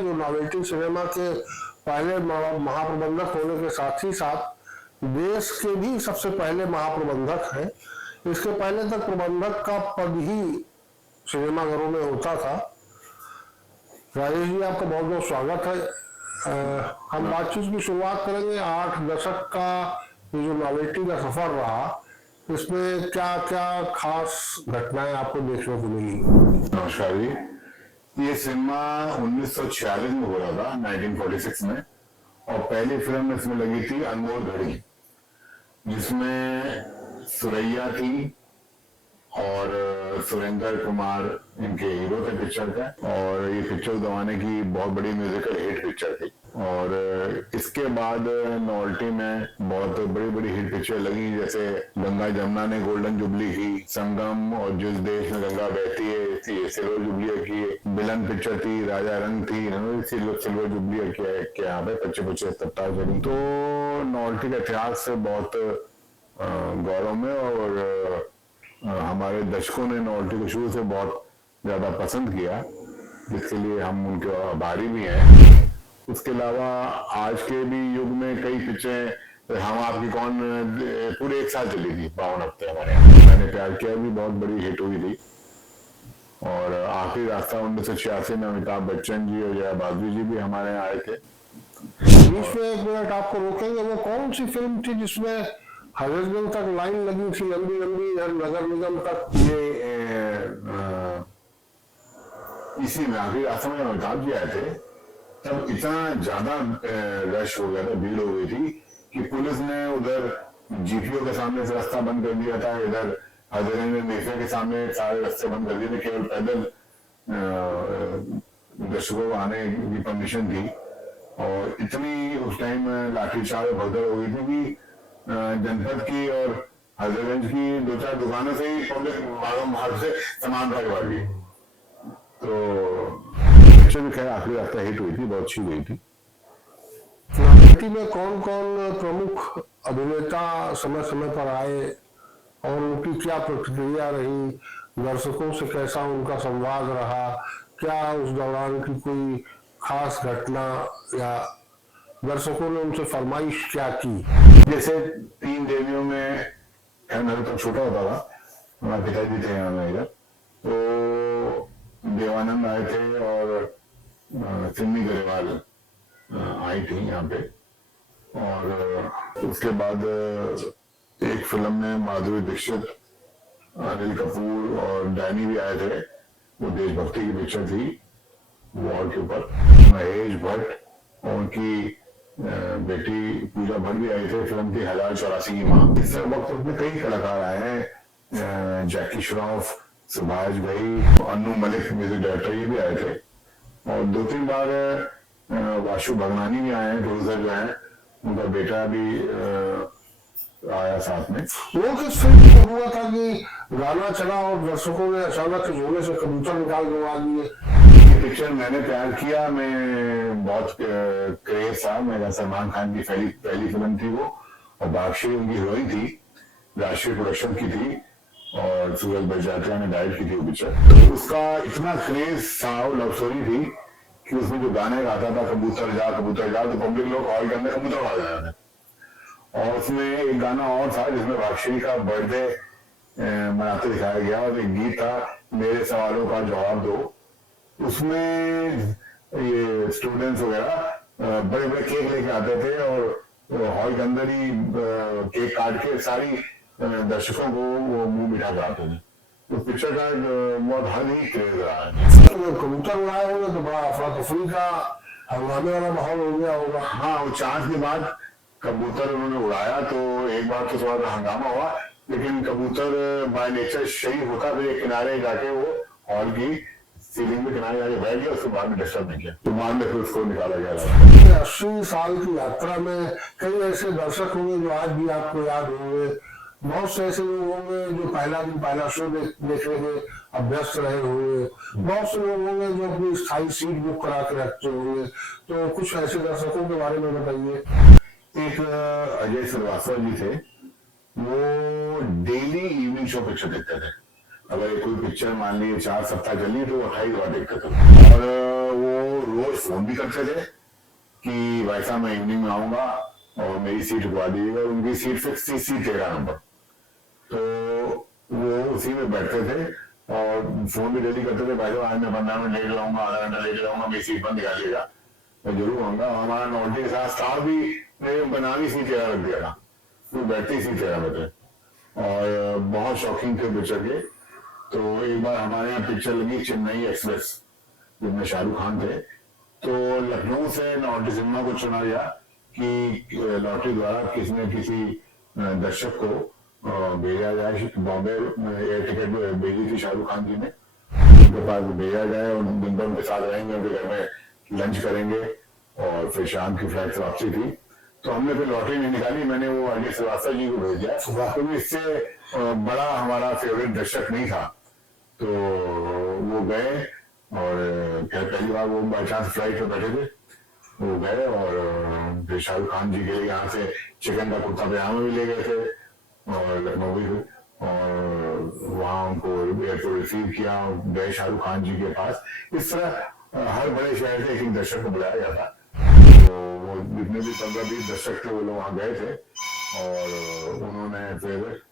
है जो novelty cinema के पहले महाप्रबंधक होने के साथ ही साथ देश के भी सबसे पहले महाप्रबंधक हैं। इसके पहले तक प्रबंधक का पद ही सिनेमाघरों में होता था। राजेश जी, आपका बहुत बहुत स्वागत है। हम बातचीत की शुरुआत करेंगे। 8 दशक का ये जो नॉवेल्टी का सफर रहा, इसमें क्या क्या खास घटनाएं आपको देखने को मिली? नमस्कार जी। ये सिनेमा 1946 में हो रहा था, 1946 में, और पहली फिल्म इसमें लगी थी अनमोल घड़ी, जिसमें सुरैया थी और सुरेंद्र कुमार इनके हीरो थे पिक्चर का। और ये पिक्चर जमाने की बहुत बड़ी म्यूजिकल हिट पिक्चर थी। और इसके बाद नॉवेल्टी में बहुत बड़ी बड़ी हिट पिक्चर लगी, जैसे गंगा जमुना ने गोल्डन जुबली की, संगम और जिस देश में गंगा बहती है सिल्वर जुबली की, विलन पिक्चर थी, राजा रंग थी, सिल्वर जुबली के यहाँ पे 25 सप्ताह चली। तो नॉवेल्टी का इतिहास बहुत गौरव में, और हमारे दर्शकों ने नॉवेल्टी को शुरू से बहुत ज्यादा पसंद किया, जिसके लिए हम उनके आभारी भी हैं। उसके अलावा आज के भी युग में कई पिक्चरें, हम आपकी कौन पूरे एक साल चली थी, 52 हफ्ते हमारे यहाँ। मैंने प्यार किया भी बहुत बड़ी हिट हुई थी। और आखिरी रास्ता 1986 में अमिताभ बच्चन जी और जया बहादुर जी भी हमारे यहाँ आए थे। बीच में 1 मिनट आपको रोकेंगे। वो कौन सी फिल्म थी जिसमें हजरतगंज तक लाइन लगी थी, लंबी लंबी, नगर निगम तक? ये इसी में आखिरी रास्ता में अमिताभ जी आए थे, तब इतना ज्यादा रश हो गया था, भीड़ हो गई थी कि पुलिस ने उधर जीपीओ के सामने से रास्ता बंद कर दिया था, इधर हजरतगंज में मेफे के सामने सारे रास्ते बंद कर दिए थे, केवल पैदल दर्शकों को आने की परमिशन थी। और इतनी उस टाइम लाठीचार्ज भगदड़ हो गई थी कि जनपद की और हजरतगंज की 2-4 दुकानों से ही पब्लिक मार्ग से सामान भरवा दी। तो भी खैर आखिरी रास्ता हिट हुई थी, बहुत अच्छी हुई थी। नॉवेल्टी में कौन कौन प्रमुख अभिनेता समय समय पर आए और उनकी क्या प्रतिक्रिया रही, दर्शकों से कैसा उनका संवाद रहा, क्या उस दौरान की कोई खास घटना या दर्शकों ने उनसे फरमाइश क्या की? जैसे 3 देवियों में, मैं तो छोटा होता था, हमारे पिताजी थे यहाँ में इधर, तो देवानंद आए थे और सिमी गरेवाल आई थी यहाँ पे। और उसके बाद एक फिल्म में माधुरी दीक्षित, अनिल कपूर और डैनी भी आए थे। वो देशभक्ति की पिक्चर थी, वॉर के ऊपर। महेश भट्ट और उनकी बेटी पूजा भट्ट भी आई थे, फिल्म थी 1084 की माँ। इस वक्त में कई कलाकार आए हैं, जैकी श्रॉफ, सुभाष भाई, अन्नू मलिक म्यूजिक डायरेक्टर, ये भी आए थे। और 2-3 बार वाशु भगनानी भी आए हैं, प्रोड्यूसर जो हैं, उनका बेटा भी आया साथ में। वो किस फिल्म में हुआ था कि गाना चला और दर्शकों ने अचानक झोले से कबूतर निकाल दौड़ा दिए? ये पिक्चर मैंने प्यार किया में बहुत क्रेज था। मेरा सलमान खान की पहली फिल्म थी वो, और बादशाह उनकी हीरोइन थी, राष्ट्रीय प्रोडक्शन की थी, और सूरज बड़जात्या ने डायरेक्ट की थी वो पिक्चर। तो उसका इतना क्रेज था, वो लव स्टोरी थी कि उसमें जो गाने गाता था कबूतर जा, तो पब्लिक लोग हॉल के अंदर कबूतर उड़ा रहे थे। और उसमें एक गाना और था जिसमें बादशाह का बर्थडे मनाते दिखाया गया, और एक गीत था मेरे सवालों का जवाब दो। उसमें ये स्टूडेंट्स वगैरह बड़े बड़े केक लेके आते थे और हॉल के अंदर ही केक काट के सारी दर्शकों को वो मुंह मिठा कराते थे। तो पिक्चर का बहुत हद ही क्रेज रहा है। कबूतर उड़ाए होंगे तो बड़ा अफरा तफरी का हंगामे वाला माहौल हो गया होगा। हाँ, वो चांद के बाद कबूतर उन्होंने उड़ाया तो एक बार तो थोड़ा सा हंगामा हुआ, लेकिन कबूतर बाय नेचर शहीद होता, फिर एक किनारे जाके वो हॉल की सीलिंग में किनारे जाके बैठ गया, उसके बाद में डिस्टर्ब नहीं किया, तो बाद में फिर उसको निकाला गया। 80 साल की यात्रा में कई ऐसे दर्शक होंगे जो आज भी आपको याद होंगे, बहुत से ऐसे लोग होंगे जो पहला शो देखने में अभ्यस्त रहे होंगे, बहुत से लोग होंगे जो अपनी स्थायी सीट बुक करा के रखते होंगे। तो कुछ ऐसे दर्शकों के बारे में बताइए। एक अजय श्रीवास्तव जी थे, वो डेली इवनिंग शो पिक्चर देखते थे। अगर कोई पिक्चर मान लीजिए 4 सप्ताह चली तो 28 बार देखते थे। और वो रोज फोन भी करते थे कि भाई साहब मैं इवनिंग में आऊंगा और मेरी सीट रुकवा दीजिएगा। उनकी सीट फिक्स थी, सीट 13 नंबर। तो वो उसी में बैठते थे और फोन भी डेली करते थे, भाई साहब आज मैं 15 मिनट लेट लाऊंगा, आधा घंटा लेट लाऊंगा, मेरी सीट पर निकालिएगा। मैं जरूर आऊंगा। हमारा नौटी के साथ स्टाफ भी मेरे बना भी सीट 13 रख दिया था, वो बैठते ही सीट 13 में थे और बहुत शौकीन थे पिक्चर के। तो एक बार हमारे यहाँ पिक्चर लगी चेन्नई एक्सप्रेस, जिसमें शाहरुख खान थे। तो लखनऊ से लॉटरी सिनेमा को चुना गया कि लॉटरी द्वारा किसी दर्शक को भेजा जाए। बॉम्बे एयर टिकट भेजी थी शाहरुख खान जी ने, उनके पास भेजा जाए और दिन भर उनके साथ रहेंगे, उनके घर में लंच करेंगे और फिर शाम की फ्लाइट से वापसी थी। तो हमने फिर लॉटरी नहीं निकाली, मैंने वो अजय श्रीवास्तव जी को भेज दिया, क्योंकि इससे बड़ा हमारा फेवरेट दर्शक नहीं था। तो वो गए और पहली बार वो बाई चांस फ्लाइट पे बैठे थे, वो गए और फिर शाहरुख खान जी के लिए यहाँ से चिकन का कुर्ता पजामा भी ले गए थे और लखनऊ भी, और वहाँ उनको एयरपोर्ट रिसीव किया, गए शाहरुख खान जी के पास। इस तरह हर बड़े शहर से एक दर्शक को बुलाया जाता। तो वो जितने भी 15-20 दर्शक थे वो लोग वहाँ गए थे और उन्होंने फिर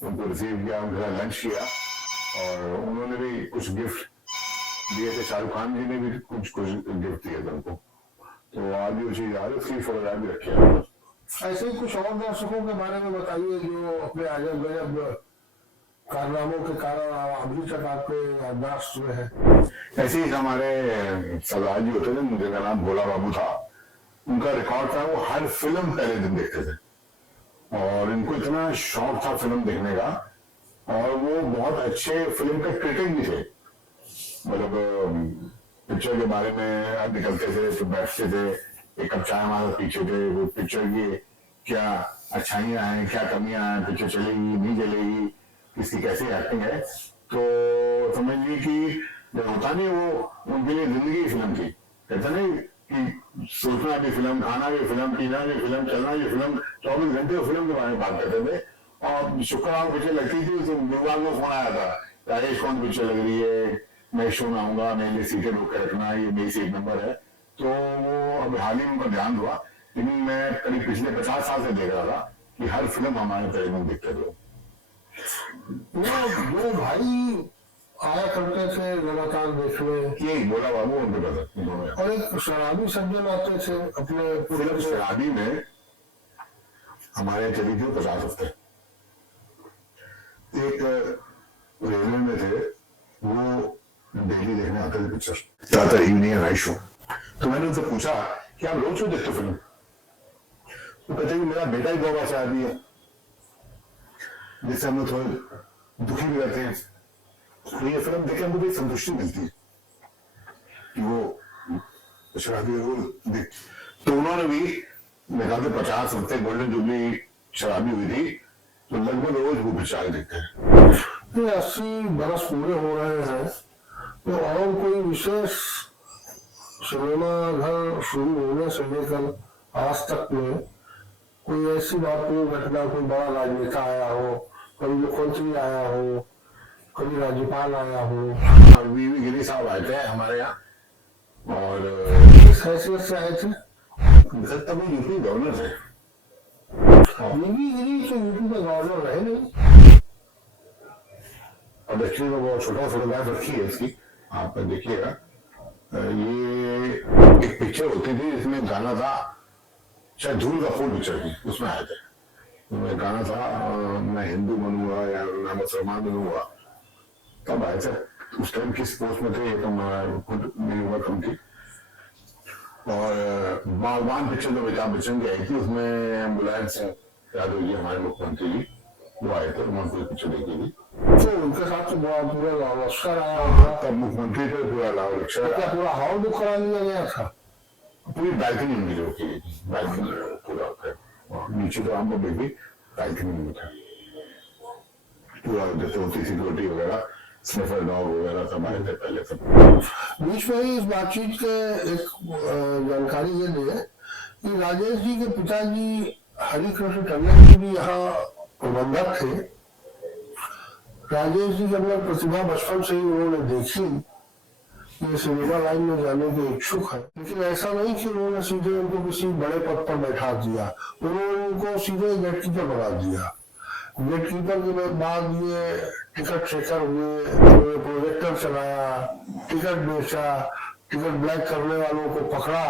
उनको रिसीव किया, उनके साथ लंच किया और उन्होंने भी कुछ गिफ्ट दिए थे। शाहरुख खान जी ने भी कुछ गिफ्ट दिए थे उनको। तो आज भी वो चीज आ रही है, उसकी फोटोग्राफ भी रखी है। ऐसे ही कुछ और दर्शकों के बारे में बताइए जो अपने अजब गजब कारनामों के कारण अभी तक आपके याददाश्त में है। ऐसे ही हमारे सरदार जी होते थे, जिनका नाम भोला बाबू था। उनका रिकॉर्ड था, वो हर फिल्म पहले दिन देखते थे और इनको इतना शौक था फिल्म देखने का। और वो बहुत अच्छे फिल्म के क्रिटिक भी थे, मतलब पिक्चर के बारे में निकलते थे तो बैठते थे, एक कप चाय हमारे पीछे थे, वो पिक्चर की क्या अच्छाइयां हैं, क्या कमियां हैं, पिक्चर चलेगी नहीं चलेगी, किसकी कैसी एक्टिंग है। तो समझिए कि होता नहीं, वो उनके लिए जिंदगी फिल्म थी। कहता नहीं कि सोचना भी फिल्म, खाना भी फिल्म, पीना भी फिल्म, चलना भी फिल्म, 24 घंटे फिल्म के बारे में बात करते थे। और शुक्रवार पिक्चर लगती थी, उस गुरुवार को फोन आया था, राजेश कौन पिक्चर लग रही है, मैं शो में आऊंगा, मेरे लिए सीटें बुक कर रखना, ये मेरी सीट नंबर है। तो वो अब हाल ही में उनका ध्यान हुआ, लेकिन मैं करीब पिछले 50 साल से देख रहा था कि हर फिल्म हमारे पहले में दिखते थे। वो दो भाई आया करते थे लगातार देखने, ये बोला बाबू उनके पता, और एक शराबी सज्जन आते थे अपने फिल्म शराबी में हमारे चली थी 50 हफ्ते। एक रेलवे में थे, वो डेली देखने आते थे पिक्चर, ज्यादातर इवनिंग नाइट शो। तो मैंने उनसे पूछा कि आप रोज क्यों देखते फिल्म? वो कहते कि मेरा बेटा ही 2 बार से आदमी है, जिससे हम लोग थोड़े दुखी भी रहते हैं। तो ये फिल्म देखे हमको बड़ी संतुष्टि मिलती है कि वो शराबी रोज देख। तो उन्होंने भी मेरा 50 हफ्ते गोल्डन जुबली शराबी हुई थी, तो लगभग रोज वो पिक्चर देखते हैं। 80 बरस पूरे हो रहे हैं, तो और कोई विशेष सिनेमा घर शुरू होने से लेकर आज तक में कोई ऐसी बात, कोई घटना, कोई बड़ा राजनेता आया हो, कभी मुख्यमंत्री आया हो, कभी राज्यपाल आया हो? वीवी गिरी साहब आए थे हमारे यहाँ, और किस हैसियत से आए थे? तब वो यूपी गवर्नर थे। वीवी गिरी तो यूपी का गवर्नर रहे नहीं। और एक्चुअली में बहुत छोटा फोटोग्राफ रखी है इसकी, आप देखिएगा। ये एक पिक्चर होती थी जिसमें गाना था, शायद धूल का फूल पिक्चर की, उसमें आए थे। उसमें गाना था मैं हिंदू बनूंगा या मैं मुसलमान बनूंगा, तब आए थे। उस टाइम किस पोस्ट में थे ये तो मैं खुद मेरी उम्र कम थी। और बागबान पिक्चर जो अमिताभ बच्चन की आई थी, उसमें मुलायम सिंह यादव जी हमारे मुख्यमंत्री जी वो आए थे, उन्होंने पिक्चर देखी थी। तो उनके साथ तो बड़ा पूरा लश्कर आया होगा। तब मुख्यमंत्री थे, पूरा लाहौर लश्कर, क्या पूरा हॉल बुक करा लिया गया था? पूरी बैल्कनी उनकी जो की गई थी, बैल्कनी पूरा नीचे तो आम पब्लिक भी, बैल्कनी में था पूरा, जैसे होती सिक्योरिटी वगैरह, स्निफर डॉग वगैरह सब आए थे पहले सब। बीच में ही इस बातचीत के एक जानकारी ये दे कि राजेश जी के पिताजी हरिकृष्ण टंडन जी भी यहाँ प्रबंधक थे। राजेश जी की अपनी प्रतिभा बचपन से ही उन्होंने देखी ये सिनेमा लाइन में जाने के इच्छुक है, लेकिन ऐसा नहीं कि उन्होंने सीधे उनको किसी बड़े पद पर बैठा दिया, उन्होंने उनको सीधे गेट कीपर बना दिया। गेट कीपर के बाद ये टिकट चेकर हुए, प्रोजेक्टर चलाया, टिकट बेचा, टिकट ब्लैक करने वालों को पकड़ा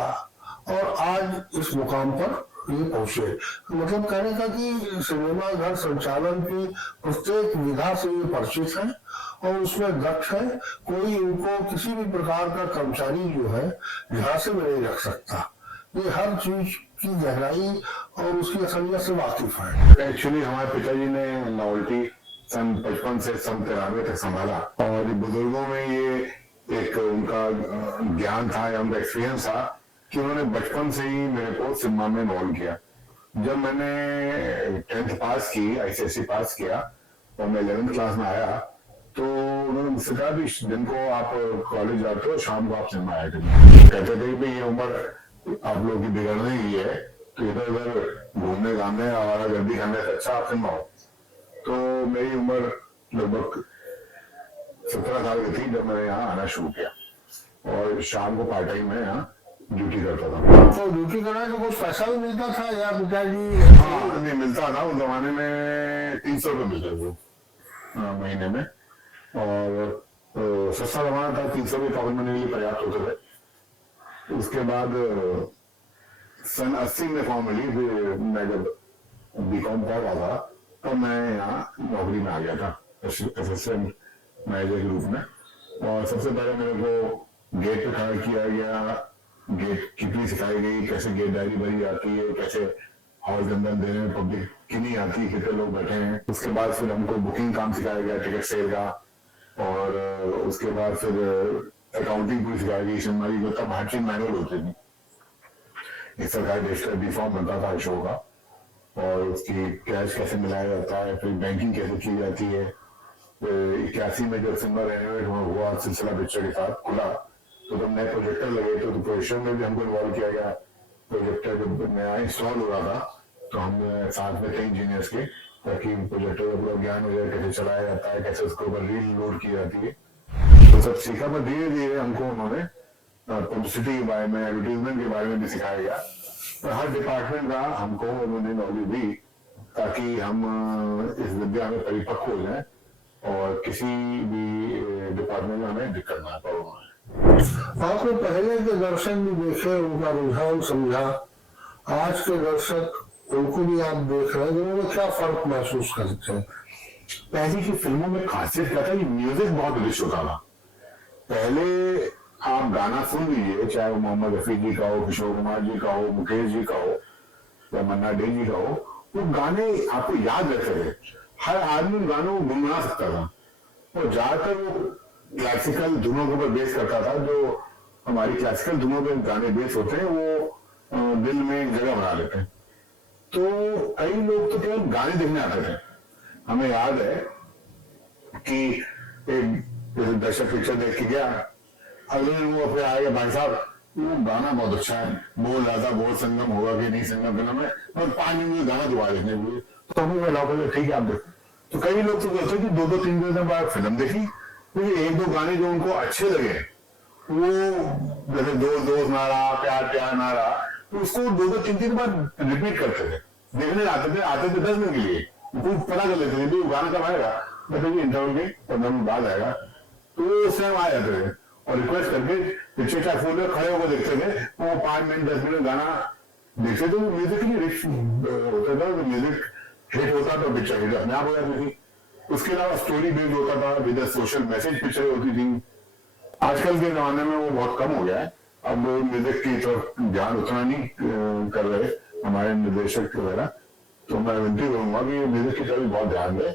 और आज इस मुकाम पर ये पहुंचे। मतलब कहने का कि सिनेमा घर संचालन की प्रत्येक विधा से ये परिचित है और उसमें दक्ष है। कोई इनको किसी भी प्रकार का कर्मचारी जो है झांसे में नहीं रख सकता। ये हर चीज की गहराई और उसकी असलियत से वाकिफ है। एक्चुअली हमारे पिताजी ने नॉवेल्टी सन 55 से सन 93 तक संभाला और बुजुर्गों में ये एक उनका ज्ञान था या उनका एक्सपीरियंस था कि उन्होंने बचपन से ही मेरे को सिनेमा में इन्वॉल्व किया। जब मैंने 10th पास की, ICSE पास किया और मैं 11th क्लास में आया तो उन्होंने मुझसे कहा भी दिन को आप कॉलेज जाते हो, शाम को आप सिनेमा आया करिए। कहते थे कि ये उम्र आप लोगों की बिगड़ने की है तो इधर उधर घूमने घामने आवारा गर्दी करने से अच्छा आप सिनेमा हो। तो मेरी उम्र लगभग 17 साल की थी जब मैंने यहाँ आना शुरू किया और शाम को पार्ट टाइम में यहाँ ड्यूटी करता था। तो ड्यूटी करने का कुछ पैसा भी मिलता था या पिताजी? हाँ, नहीं मिलता था। उस जमाने में 300 रुपये मिलते थे महीने में और सस्ता जमाना था, 300 भी पॉकेट मनी के लिए पर्याप्त होते थे। उसके बाद सन 80 में फॉर्मली मैं जब बीकॉम पढ़ रहा था तो मैं यहाँ नौकरी में आ गया था असिस्टेंट मैनेजर के रूप में। और सबसे पहले मेरे को गेट पे खड़ा किया गया, गेट कीपिंग सिखाई गई, कैसे गेट डायरी भरी जाती है, कैसे हॉल के अंदर देने में पब्लिक कितनी आती है, कितने लोग बैठे हैं। उसके बाद फिर हमको बुकिंग काम सिखाया गया, टिकट सेल का, और उसके बाद फिर अकाउंटिंग पूरी सिखाई गई। हमारी जो तब हर चीज मैनुअल होती थी, एक सरकारी देश का डिफॉर्म बनता था शो का और उसकी कैश कैसे मिलाया जाता है, फिर बैंकिंग कैसे की जाती है। 81 में जब सिनेमा रेनोवेट हुआ सिलसिला पिक्चर के साथ खुला तो जब नए प्रोजेक्टर लगे तो प्रोजेक्शन में भी हमको इन्वॉल्व किया गया। प्रोजेक्टर जब नया इंस्टॉल हो रहा था तो हम साथ में थे इंजीनियर्स के, ताकि प्रोजेक्टर का पूरा ज्ञान हो जाए, कैसे चलाया जाता है, कैसे उसके ऊपर रील लोड की जाती है। तो सब सीखा, पर धीरे धीरे हमको उन्होंने पब्लिसिटी के बारे में, एडवर्टीजमेंट के बारे में भी सिखाया गया। तो हर डिपार्टमेंट का हमको उन्होंने नॉलेज दी ताकि हम इस विद्या में परिपक्व हो जाए और किसी भी डिपार्टमेंट में हमें दिक्कत ना पाए। आपने पहले के दर्शक भी देखे, उनका रुझान समझा, आज के दर्शक उनको भी आप देख रहे हैं, उन्होंने क्या फर्क महसूस करते हैं? पहले की फिल्मों में खासियत क्या था कि म्यूजिक बहुत रिच होता था। पहले आप गाना सुन लीजिए, चाहे वो मोहम्मद रफी जी का हो, किशोर कुमार जी का हो, मुकेश जी का हो या मन्ना डे जी का हो, वो गाने आपको याद रहते थे। हर आदमी गानों को गुनगुना सकता था और ज्यादातर वो क्लासिकल धुनों के ऊपर बेस करता था। जो हमारी क्लासिकल धुनों पे गाने बेस होते हैं वो दिल में जगह बना लेते हैं। तो कई लोग तो केवल गाने देखने आते थे। हमें याद है कि एक दर्शक पिक्चर देख के गया, अगले दिन वो फिर आएगा, भाई साहब वो गाना बहुत अच्छा है, बोल रहा था बोल संगम होगा कि नहीं संगम फिल्म में, और 5 मिनट में गाना दोबारा देखने के लिए। तो हमें बोला ठीक है आप देखो। तो कई लोग तो कहते कि 2-2 3 दिन बाद फिल्म देखी, क्योंकि 1-2 गाने जो उनको अच्छे लगे, वो जैसे दोस्त दोस्त नारा, प्यार प्यार नारा, तो उसको 2-2 3 दिन बाद रिपीट करते थे, देखने आते थे 10 मिनट के लिए, उनको पता कर लेते थे वो गाना कब आएगा, मतलब इंटरवल के 15 मिनट बाद आएगा। तो उस टाइम आ जाते थे और रिक्वेस्ट करके पिक्चर चाहे फोन में खड़े होकर देखते थे, वो 5 मिनट 10 मिनट गाना देखते थे। म्यूजिक ही रिच होता था, म्यूजिक हिट होता तो पिक्चर हिट अपने आप हो जाती थी। उसके अलावा स्टोरी बेस्ड होता था, विद सोशल मैसेज पिक्चर होती थी। आजकल के जमाने में वो बहुत कम हो गया है। अब म्यूजिक की तरफ ध्यान उतना नहीं कर रहे हमारे निर्देशक वगैरह। तो मैं विनती करूंगा कि म्यूजिक की तरफ बहुत ध्यान दें।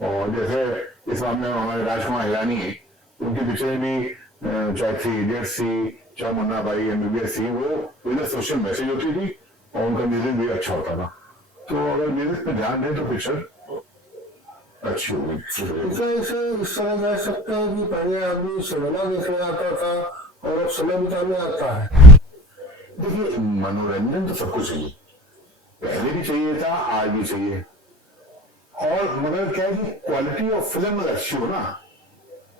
और जैसे इस मामले में हमारे राजकुमार हिरानी है, उनकी पिक्चरें भी चाहे 3 इडियट्स थी, चाहे मुन्ना भाई, MBBS थी, वो विद सोशल मैसेज होती थी और उनका म्यूजिक भी अच्छा होता था। तो अगर म्यूजिक पे ध्यान दें तो पिक्चर अच्छी होगी। इस तरह कह सकते हैं कि पहले आदमी सिनेमा देखने आता था और अब समय बिताने आता है। देखिए, मनोरंजन तो सबको चाहिए, पहले भी चाहिए था, आज भी चाहिए। और मगर क्या है कि क्वालिटी ऑफ फिल्म अगर अच्छी हो ना,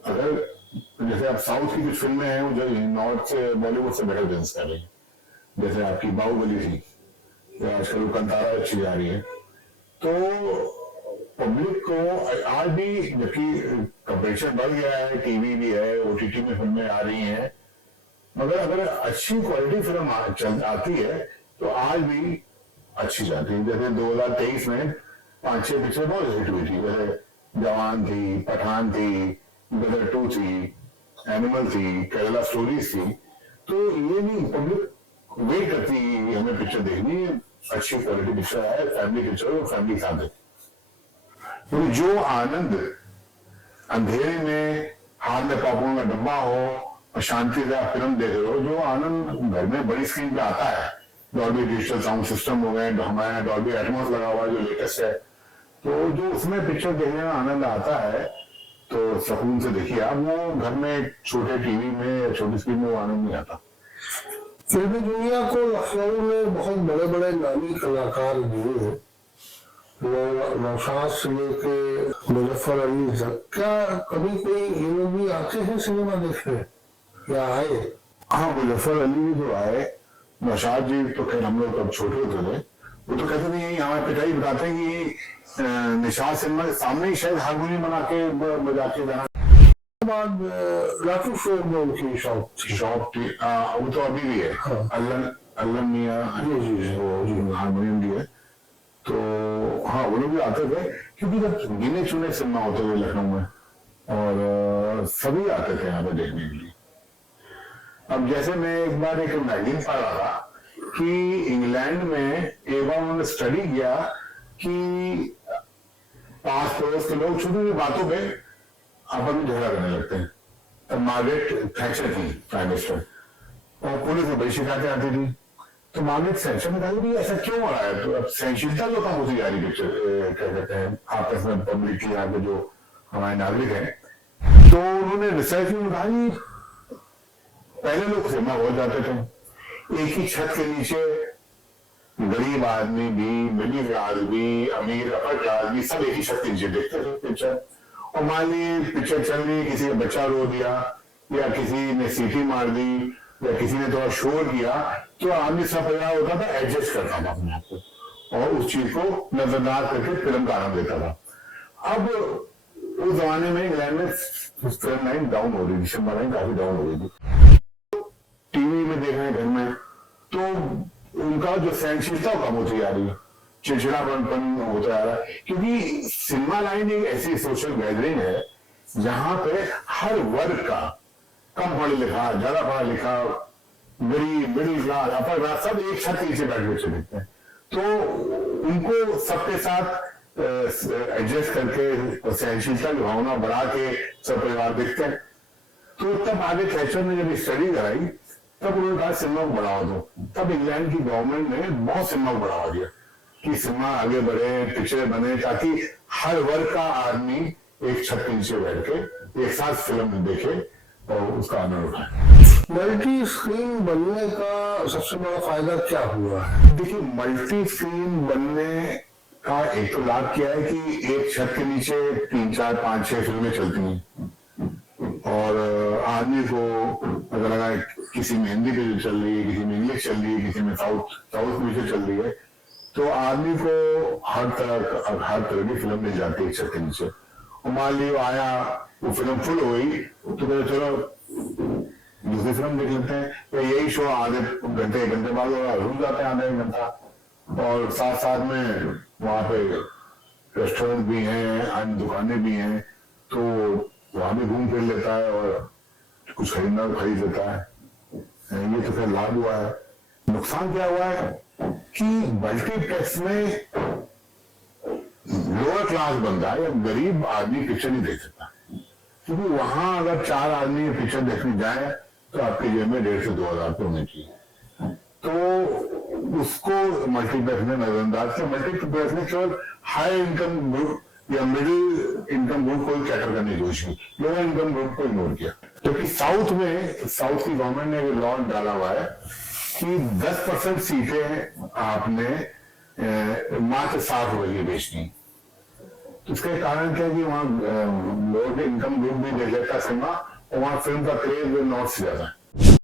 अगर जैसे आप साउथ की कुछ फिल्में हैं वो जो नॉर्थ से बॉलीवुड से बेटर बिजनेस कर रही है, जैसे आपकी बाहुबली थी या आजकल कंतारा अच्छी जा रही है। तो पब्लिक को आज भी, जबकि कंपटीशन बढ़ गया है, टीवी भी है, ओटीटी में फिल्में आ रही हैं, मगर अगर अच्छी क्वालिटी फिल्म आती है तो आज भी अच्छी जाती है। जैसे 2023 में 5-6 पिक्चर बहुत हिट हुई थी, जैसे जवान थी, पठान थी, गदर 2 थी, एनिमल थी, केरला स्टोरीज थी। तो ये नहीं, पब्लिक वेट करती है हमें पिक्चर देखनी है, अच्छी क्वालिटी पिक्चर है, फैमिली पिक्चर हो, फैमिली साथ देखे। तो जो आनंद अंधेरे में हाथ में पॉपकॉर्न का डब्बा हो और शांति से आप फिल्म देख रहे हो, जो आनंद घर में बड़ी स्क्रीन पे आता है, डॉल्बी डिजिटल साउंड सिस्टम हो गए, हमारे डॉल्बी एटमॉस लगा हुआ है जो लेटेस्ट है, तो जो उसमें पिक्चर देखने में आनंद आता है तो सुकून से देखिए आप। वो घर में छोटे टीवी में, छोटी स्क्रीन में वो आनंद नहीं आता। फिल्मी दुनिया को लखनऊ में बहुत बड़े बड़े नामी कलाकार दिए हैं, नौशाद से लेके मुजफ्फर अली तक। क्या कभी कोई ये लोग भी आते हैं सिनेमा देखने या आए? हाँ, मुजफ्फर अली भी तो आए, नौशाद जी तो खैर हम लोग तब छोटे होते थे, वो तो कहते नहीं, हमारे पिताजी बताते हैं कि निशाद सिनेमा के सामने ही शायद हारमोनियम बना के बजा के जाना। बाद लाटू शोर में उनकी शॉप थी, वो तो अभी भी है। हाँ। अल्लाह मियाँ वो हारमोनियम भी है। तो हाँ, वो लोग भी आते थे, क्योंकि जब गिने चुने सिनेमा होते थे लखनऊ में और सभी आते थे यहाँ पे देखने के लिए। अब जैसे मैं एक बार एक मैगजीन पढ़ रहा था कि इंग्लैंड में एक बार उन्होंने स्टडी किया कि पास पड़ोस के लोग छोटी छोटी बातों पे आपस में झगड़ा करने लगते हैं। तब मार्गरेट थैचर थी प्राइम मिनिस्टर और पुलिस में बड़ी शिकायतें आती थी। तो मार्गरेट थैचर ने कहा कि ऐसा क्यों हो रहा है? तो अब सहनशीलता जो कम होती जा रही पिक्चर क्या कहते हैं आपस में, पब्लिक की यहाँ के जो हमारे नागरिक हैं। तो उन्होंने रिसर्च में कहा कि पहले लोग सिनेमा हो जाते थे, एक ही छत के नीचे गरीब आदमी भी, मिडिल क्लास भी, अमीर अपर क्लास भी, सब एक ही छत के नीचे देखते थे पिक्चर। और मान ली पिक्चर चल रही, किसी का बच्चा रो दिया या किसी ने सीटी मार दी या किसी ने थोड़ा शोर किया, तो आदमी सब परिवार होता था, एडजस्ट करता था अपने आप को और उस चीज को नजरअंदाज करके फिल्म का आनंद लेता था। अब उस जमाने में इंग्लैंड में फिल्म लाइन डाउन हो रही थी, सिनेमा लाइन काफी डाउन हो रही थी। टीवी में देख रहे हैं घर में, तो उनका जो सहनशीलता कम होती जा रही है, चिड़चिड़ापन होता जा रहा है, क्योंकि सिनेमा लाइन एक ऐसी सोशल गैदरिंग है जहां पे हर वर्ग का, कम पढ़ा लिखा, ज्यादा पढ़ा लिखा, गरीब, मिडिल क्लास, अपर क्लास, सब एक छत के नीचे बैठ के देखते हैं। तो उनको सबके साथ एडजस्ट करके सहनशीलता की भावना बढ़ा के सब परिवार देखते हैं। तो तब आगे थैचर ने जब स्टडी कराई, तब उन्होंने कहा सिनेमा को बढ़ावा दो। तब इंग्लैंड की गवर्नमेंट ने बहुत सिनेमा को बढ़ावा दिया कि सिनेमा आगे बढ़े, पिक्चर बने, ताकि हर वर्ग का आदमी एक छत के नीचे बैठ के एक साथ फिल्म देखे और उसका आनंद उठाए। मल्टी स्क्रीन बनने का सबसे बड़ा फायदा क्या हुआ है? देखिए, मल्टी स्क्रीन बनने का एक तो लाभ क्या है कि एक छत के नीचे 3, 4, 5, 6 फिल्में चलती हैं और आदमी को अगर लगा किसी में हिंदी पिक्चर चल रही है, किसी में इंग्लिश चल रही है, किसी में साउथ पिक्चर चल रही है, तो आदमी को हर तरह की फिल्म मिल जाती है छत के नीचे। और मान लियो आया, वो फिल्म फुल हो गई तो चलो दूसरी फिल्म देख लेते हैं, तो यही शो आधे घंटे 1 घंटे बाद रुक जाते हैं, आधा 1 घंटा। और साथ साथ में वहां पे रेस्टोरेंट भी हैं, अन्य दुकानें भी हैं, तो वहां भी घूम फिर लेता है और कुछ खरीदना खरीद लेता है। ये तो फिर लाभ हुआ है। नुकसान क्या हुआ है कि मल्टीप्लेक्स में लोअर क्लास बंदा या गरीब आदमी पिक्चर नहीं देख सकता, क्योंकि वहां अगर 4 आदमी पिक्चर देखने जाए तो आपके जेब में 1,500 से 2,000 तो होने चाहिए। तो उसको मल्टीप्लेक्स में नजरअंदाज से, मल्टीप्लेक्स में केवल हाई इनकम ग्रुप या मिडिल इनकम ग्रुप को कैटर करने की कोशिश की, लोअर इनकम ग्रुप को इग्नोर किया। क्योंकि साउथ की गवर्नमेंट ने लॉ डाला हुआ है कि 10% सीटें आपने मात्र 60 रुपए की बेचनी। तो इसका कारण क्या है कि वहां लोअर इनकम ग्रुप भी देख लेता सिनेमा और वहाँ फिल्म का क्रेज नॉर्थ से ज्यादा है।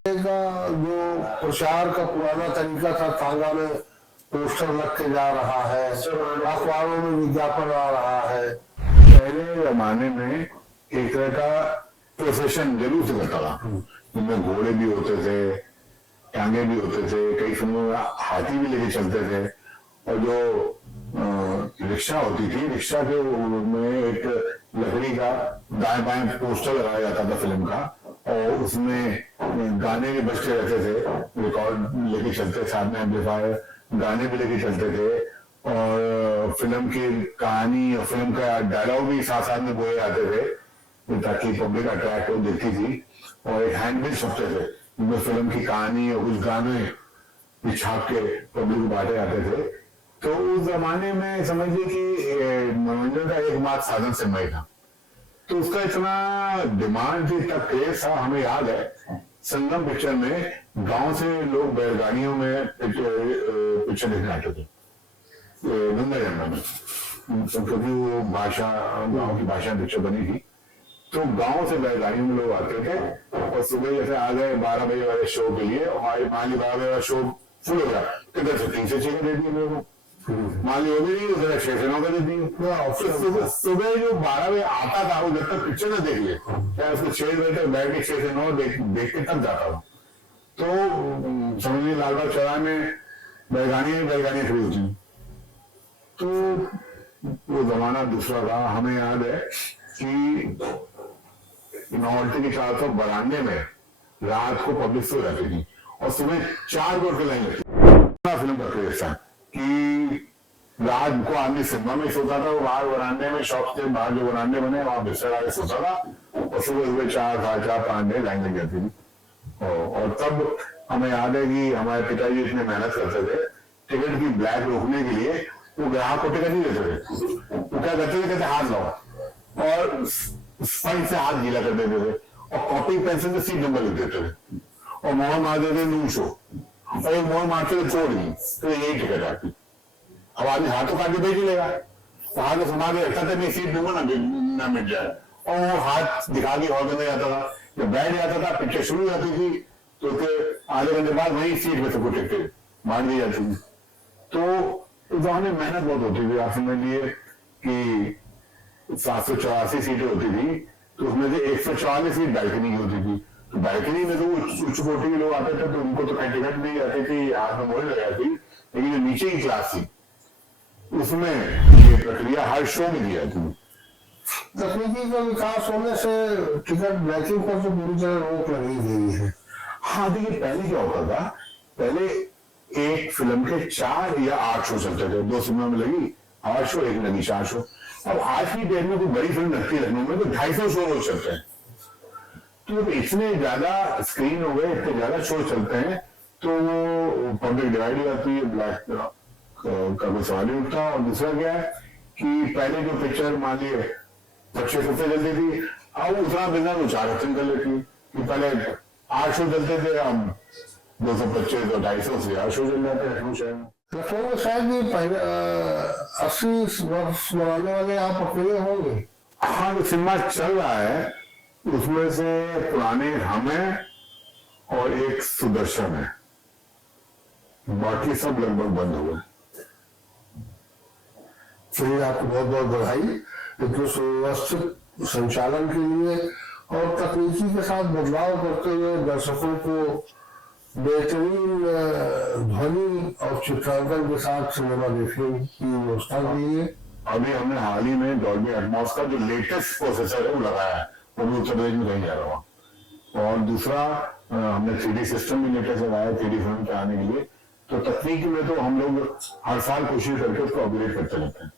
का जो प्रचार का पुराना तरीका था, तांगा में पोस्टर लग के जा रहा है, अखबारों में विज्ञापन आ रहा है। पहले जमाने में एक तरह का प्रोफेशन जरूर से करता था, जिनमें घोड़े भी होते थे, टांगे भी होते थे, कई फिल्मों में हाथी भी लेके चलते थे, और जो रिक्शा होती थी, रिक्शा के में एक लकड़ी का दाएं बाएं पोस्टर लगाया जाता था फिल्म का, और उसमें गाने भी बजते रहते थे, रिकॉर्ड लेके चलते, साथ में एम्पलीफायर, गाने भी लेके चलते थे, और फिल्म की कहानी और फिल्म का डायलॉग भी साथ साथ में बोले जाते थे, ताकि पब्लिक अट्रैक्ट हो, देखती थी। और एक हैंडबिल छपते थे, जिसमें फिल्म की कहानी और कुछ गाने छाप के पब्लिक को बांटे जाते थे। तो उस जमाने में समझिए कि मनोरंजन का एकमात्र साधन सिनेमा ही था, तो उसका इतना डिमांड थी, इतना क्रेज था। हमें याद है संगम पिक्चर में गांव से लोग बैलगाड़ियों में पिक्चर देखने आते थे, गंगा जमुना में, क्योंकि वो भाषा, गांव की भाषा में पिक्चर बनी थी। तो गांव से बैलगाड़ियों में लोग आते थे, और सुबह जैसे आ गए 12 बजे वाले शो के लिए, और मान ली 12 बजे वाला शो फुल हो गया, किधर से 3 से 6 दे दिए मेरे को, मान ली वो भी नहीं, उधर 6 से 9 दे दिए। सुबह जो 12 बजे आता था, वो जब तक पिक्चर ना देख ले, चाहे उसको 6 बजे तक बैठ के 6 से 9 देख के तब जाता था। तो समझिए लालबाग चौराहे में बैलगाड़ियां खड़ी होती, तो वो जमाना दूसरा था। हमें याद है कि नॉवल्टी की चार तो बरामदे में रात को पब्लिक सो जाती थी, और सुबह 4 बजे लाइन लगती। फिल्म का क्रेज था कि रात को आदमी सिनेमा में सोता था, वो बाहर बरामदे में, शॉप के बाहर जो बरामदे बने वहां बिस्तर आके सोता था, और सुबह 4, 4:30, 5 बजे लाइन लग जाती थी। और तब हमें याद है कि हमारे पिताजी इतने मेहनत करते थे, टिकट की ब्लैक रोकने के लिए वो ग्राहक को टिकट नहीं देते थे, वो क्या करते थे, कहते हाथ लाओ, और स्पाइक से हाथ गीला कर देते थे, और कॉपी पेंसिल से सीट नंबर लिख देते थे, और मोहर मार देते नून शो, और एक मोहर मारते थे छोड़ दी, तो यही टिकट आती। अब आदमी हाथ तो काट के भेज ही लेगा, तो हाथ संभाल के रखता था, मेरी सीट नंबर ना मिट जाए, और वो हाथ दिखा के हॉल में जाता था। जब बैठ जाता था, पिक्चर शुरू हो जाती थी, तो आधे घंटे बाद वही सीट में सबको टिकट मार दी जाती थी। तो उस जमाने मेहनत बहुत होती थी। आप समझ लिए कि 784 सीटें होती थी, तो उसमें से 144 सीट बैल्कनी की होती थी। तो बैल्कनी में तो उच्च कोटि के लोग आते थे, तो उनको तो टिकट नहीं आती थी, हाथ में मोहर लगा थी, लेकिन जो नीचे की क्लास थी उसमें ये प्रक्रिया हर शो में दी जाती थी। तकनीकी का विकास होने से टिकट ब्लैकिंग पर तो पूरी तरह रोक लगी गई है। हाँ, देखिए पहले क्या होता था, पहले एक फिल्म के 4 या 8 शो चलते थे, 2 सिनेमा में लगी 8 शो, एक लगी 4 शो। अब आज की डेट में कोई बड़ी फिल्म लगती है लखनऊ में तो 250 शो रोज चलते हैं। तो इतने ज्यादा स्क्रीन हो गए, इतने ज्यादा शो चलते हैं, तो पब्लिक डिवाइड हो जाती है, ब्लैक का कोई सवाल नहीं उठता। और दूसरा क्या है कि पहले जो पिक्चर मान लिए 25 रुपये चलती थी, अब उतना बिजनेस वो 4 हफ्ते कर लेती है। कि पहले 8 शो चलते थे, अब 225 और 250 से 8 शो चल जाते हैं लखनऊ शहर में। लखनऊ में शायद ये 80 वर्ष मनाने वाले आप अकेले होंगे। हाँ, जो सिनेमा चल रहा है उसमें से पुराने हम हैं और एक सुदर्शन है, बाकी सब लगभग बंद हो गए। चलिए, आपको बहुत बहुत बधाई इतने सुव्यवस्थित संचालन के लिए, और तकनीकी के साथ बदलाव करते हुए दर्शकों को बेहतरीन ध्वनि और चित्रांकन के साथ सिनेमा देखने की व्यवस्था की है। अभी हमने हाल ही में डॉल्बी एटमॉस का जो लेटेस्ट प्रोसेसर है वो लगाया है, वो भी उत्तर प्रदेश में कहीं जा रहा हुआ। और दूसरा हमने 3D सिस्टम भी लेटेस्ट लगाया 3D फिल्म पे आने के लिए। तो तकनीकी में तो हम लोग हर साल कोशिश करके उसको अपग्रेड करते रहते हैं।